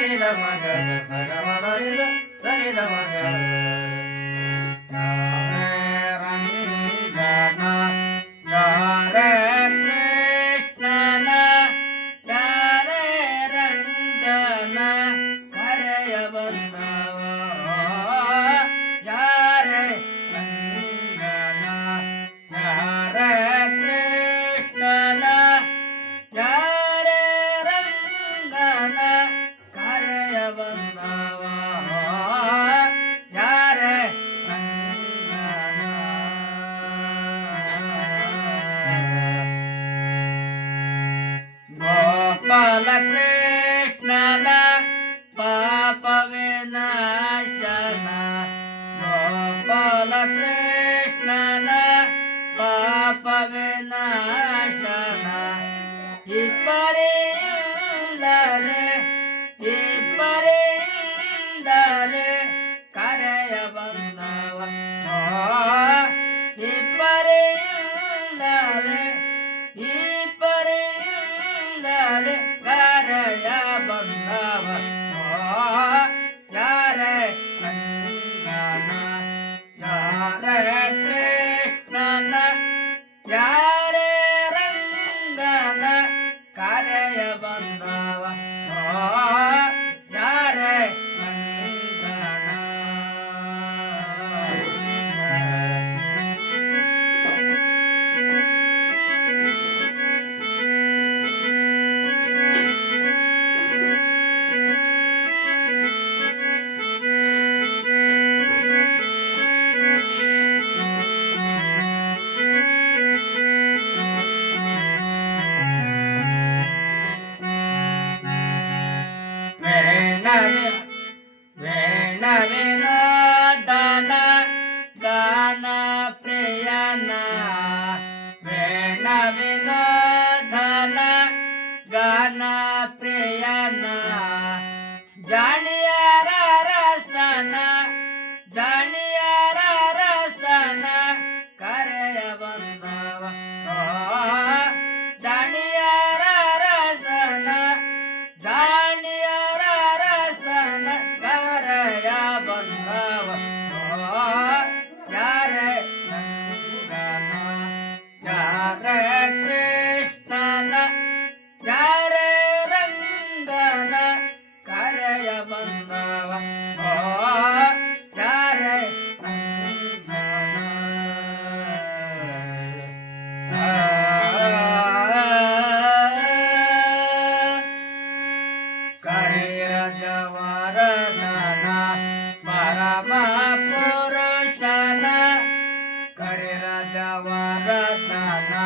ri da ma ga sa fa ga ma da ri da da ri da ma ಬಂದವ ಯಾರೇ ಗೋಪಾಲ ಕೃಷ್ಣನ ಇಬ್ಬರಿಂದಲೇ ಕರೆಯ ಬಂದವ ಯಾರೇ ರಂಗನ ಯಾರೇ ಕೃಷ್ಣನ? ಯಾರೇ ರಂಗನ? ಕರೆಯ ಬಂದವ వేణ వినోదన గాన ప్రియన వేణ వినోదన గాన ప్రియనా ಕರಿರ ಜವರದನ ಪರಮ ಪುರುಷನ